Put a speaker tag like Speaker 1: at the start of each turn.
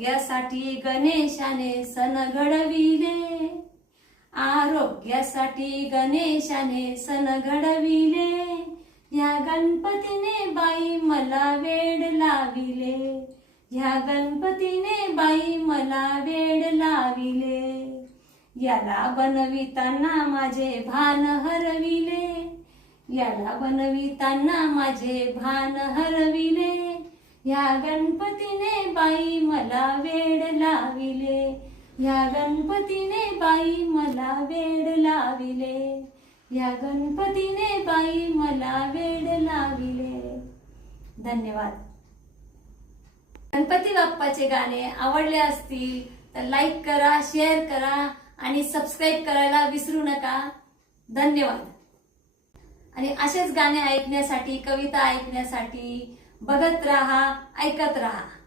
Speaker 1: आरोग्यासाठी गणेशाने सण घडविले. आरोग्यासाठी गणेशाने सण घडविले. ह्या गणपतीने बाई मला वेड लाविले. ह्या गणपतीने बाई मला वेड लाविले. याला बनविताना माझे भान हरविले. याला बनविताना माझे भान हरविले. या गणपतीने बाई मला वेड लाविले. या गणपतीने बाई मला वेड लाविले. या गणपतीने बाई मला वेड लाविले. धन्यवाद. गणपती बाप्पाचे गाणे आवडले असतील तर लाईक करा शेअर करा आणि सबस्क्राईब करायला विसरू नका. धन्यवाद. आणि असेच गाणे ऐकण्यासाठी कविता ऐकण्यासाठी बघत राहा ऐकत राहा.